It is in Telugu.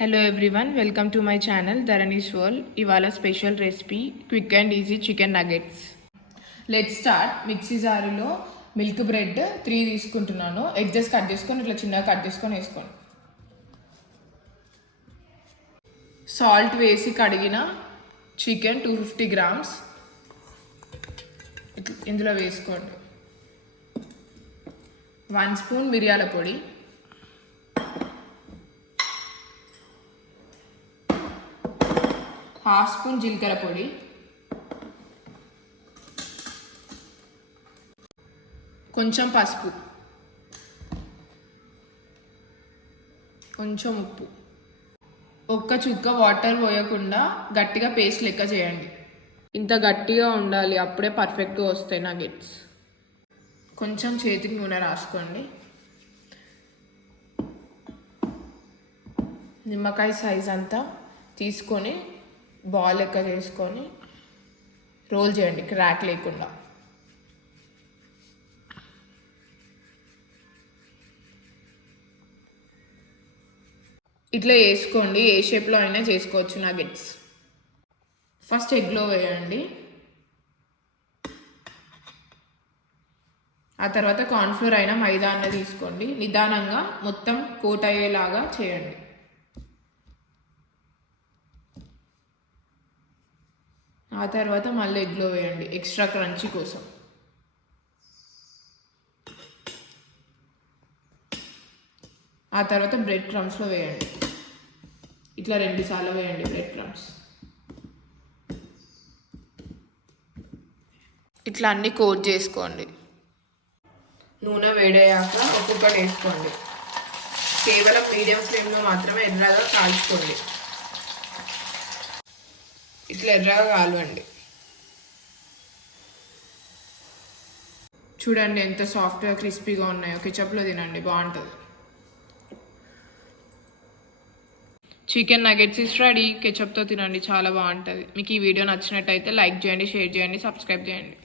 Hello everyone welcome to my channel Dharani's world ఇవాళ special recipe quick and easy chicken nuggets let start mixie జారులో milk bread three తీసుకుంటున్నాను. ఎగ్జస్ట్ కట్ చేసుకొని ఇట్లా చిన్నగా కట్ చేసుకొని వేసుకోండి. సాల్ట్ వేసి కడిగిన చికెన్ టూ ఫిఫ్టీ గ్రామ్స్ ఇందులో వేసుకోండి. వన్ స్పూన్ మిరియాల పొడి. హాఫ్ స్పూన్ జీలకర్ర పొడి. కొంచెం పసుపు. కొంచెం ఉప్పు. ఒక్క చుక్క వాటర్ పోయకుండా గట్టిగా పేస్ట్ లెక్క చేయండి. ఇంత గట్టిగా ఉండాలి అప్పుడే పర్ఫెక్ట్గా వస్తాయి నగెట్స్ కొంచెం చేతికి నూనె రాసుకోండి. నిమ్మకాయ సైజ్ అంతా తీసుకొని బాల్ లెక్క చేసుకొని రోల్ చేయండి క్రాక్ లేకుండా. ఇట్లా వేసుకోండి ఏ షేప్లో అయినా చేసుకోవచ్చు నగెట్స్ ఫస్ట్ ఎగ్లో వేయండి. ఆ తర్వాత కార్న్ఫ్లోర్ అయినా మైదా అన్న తీసుకోండి. నిదానంగా మొత్తం కోట్ అయ్యేలాగా చేయండి. ఆ తర్వాత మళ్ళీ ఎగ్లో వేయండి ఎక్స్ట్రా క్రంచీ కోసం. ఆ తర్వాత బ్రెడ్ క్రమ్స్లో వేయండి. ఇట్లా రెండుసార్లు వేయండి బ్రెడ్ క్రమ్స్. ఇట్లా అన్నీ కోట్ చేసుకోండి. నూనె వేడయ్యాక ఒక్కొక్కటి వేసుకోండి. కేవలం మీడియం ఫ్లేమ్లో మాత్రమే ఎర్రగా కాల్చుకోండి. ఇట్లా ఎర్రగా కాలవండి. చూడండి ఎంత సాఫ్ట్గా క్రిస్పీగా ఉన్నాయో. కిచప్లో తినండి బాగుంటుంది చికెన్ నగెట్స్ ఇస్ రెడీ. కెచప్తో తినండి చాలా బాగుంటుంది మీకు ఈ వీడియో నచ్చినట్టయితే లైక్ చేయండి షేర్ చేయండి సబ్స్క్రైబ్ చేయండి.